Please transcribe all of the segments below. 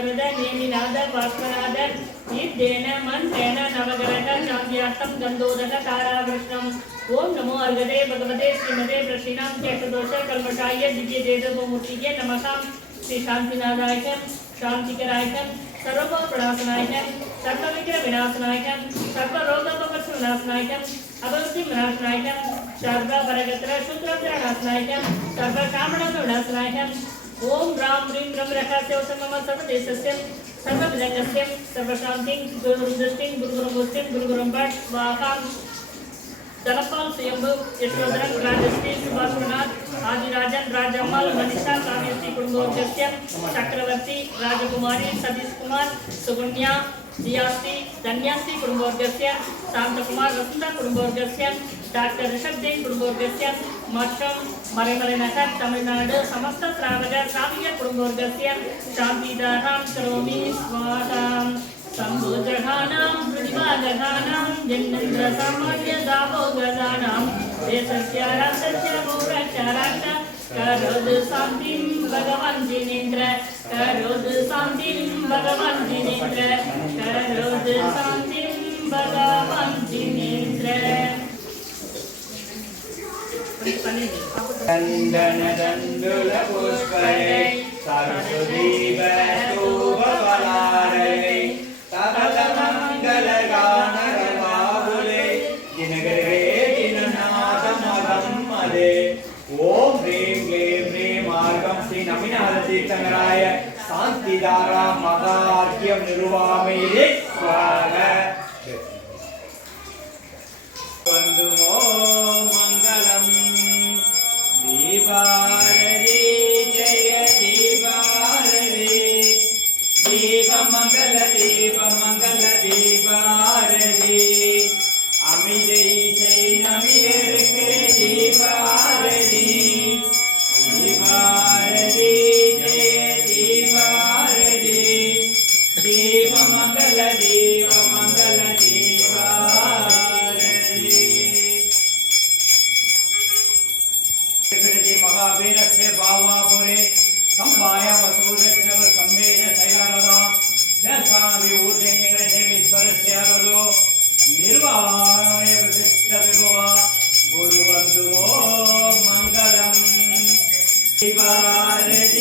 सुरदन नेमिनादन वास्मनादन इद्देन मन्त्रेण नवगरण शान्त्यार्थं गन्धोदन तारावृष्णम् ओम नमो अर्गदे भगवते श्रीमते प्रश्रीणां चक्रदोष कल्मषाय दिव्य देवमूर्तिये नमः श्री शान्तिनादायकं शान्तिकरायकं सर्वप्रणाशनायकं सर्वविघ्नविनाशनायकं सर्वरोगोपनाशनायकं अभवसिंहनाशनायकं सर्वपरगत्र शूद्रग्रहणाशनायकं सर्वकामणविनाशनायकं ओम राम रीम रम रखा से उसे मम सर्व देश से सर्व विजय से सर्व शांति गुरु दृष्टि गुरु गुरु मोस्ति गुरु गुरु दलपाल स्वयंभ, यशोधर, राजश्री सुभाषुनाथ आदि राजन राजमल मनीषा कामेश्वरी कुंडोचस्य, चक्रवर्ती, राजकुमारी सतीश कुमार सुगुण्या जियास्ती धन्यास्ती कुंडोचस्य शांत कुमार रसुंधर कुंडोचस्य டாக்டர் ரிஷப் ஜெயின் குடும்போர்கசிய மற்றும் மறைமலைநகர் தமிழ்நாடு சமஸ்த திராவிட சாமிய குடும்போர்கசிய சாந்திதாராம் கரோமி ஸ்வாதாம் சம்புஜகானாம் பிருடிவாஜகானாம் ஜென்னந்திர சாமானிய தாபோகதானாம் தேசஸ்ய ராசஸ்ய மௌராச்சாராட்ட கரோது சாந்திம் பகவான் ஜினேந்திர கரோது சாந்திம் பகவான் ஜினேந்திர கரோது சாந்தி चन्दनदण्डुल पुष्पै सरस्वतीव स्तूपफलारयै सकलमङ्गलगानरवाहुले दिनगरे दिननाथमदं मदे ॐ ह्रीं क्लीं ह्रीं मार्गं श्री नमिनाथतीर्थङ्कराय शान्तिदारा मदार्घ्यं निर्वामये स्वाहा Shiva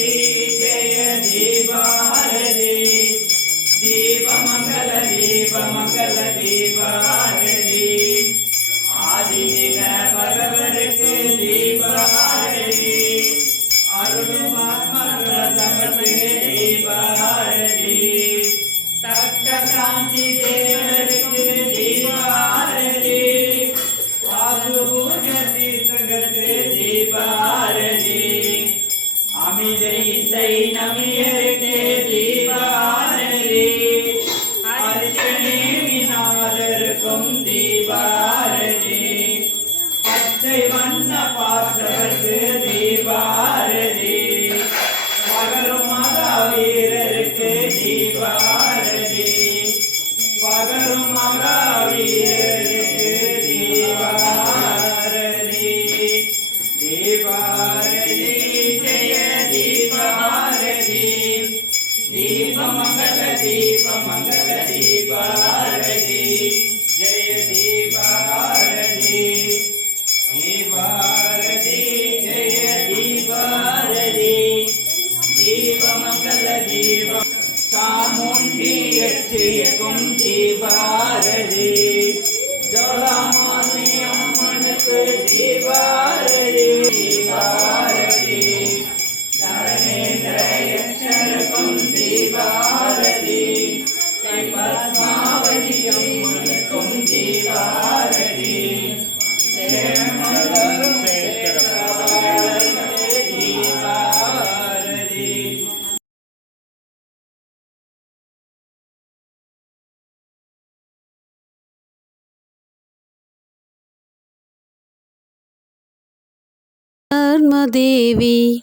தர்மதேவி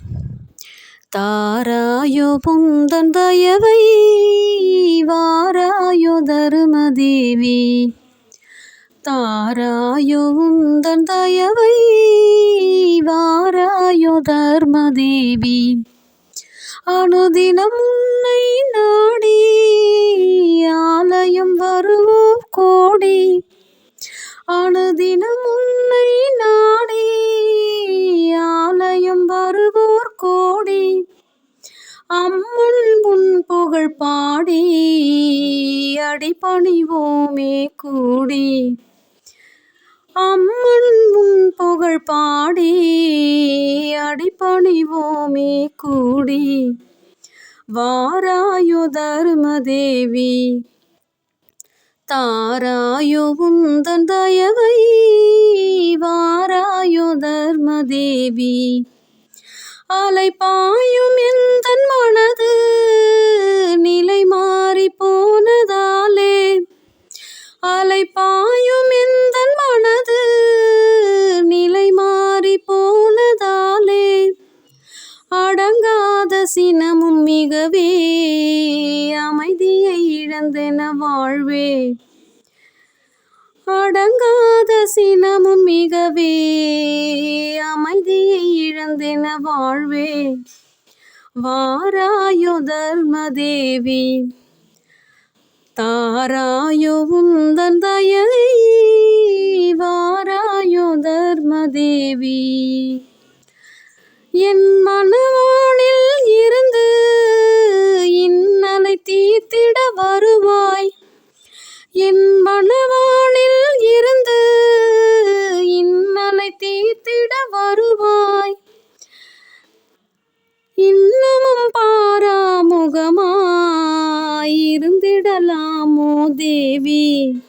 தாராயோ புந்தன் தயவை வாராயோ தருமதேவி. தாராயோ உந்தன் தயவை வாராயோ தர்மதேவி. அனுதினம் உன்னை நாடி ஆலயம் வருவோம் கோடி. அனுதினம் அம்மன் உன் புகழ் பாடி அடிபணிவோமே கூடி. அம்மன் உன் புகழ் பாடி அடிபணிவோமே கூடி. வாராயோ தர்மதேவி தாராயோ உந்தன் தயவை வாராயோ தர்மதேவி. அலைப்பாயும் என் அடங்காத சினமும் மிகவே அமைதியை இழந்தென வாழ்வே. வாராயோ தர்மதேவி தாராயோ உந்தன் தயலை வாராயோ தர்மதேவி. என் மனவானில் இருந்து இன்னலை தீர்த்திட வருவாய். என் மனவா வருவாய். இன்னமும் பாராமுகமாயிருந்திடலாமோ தேவி.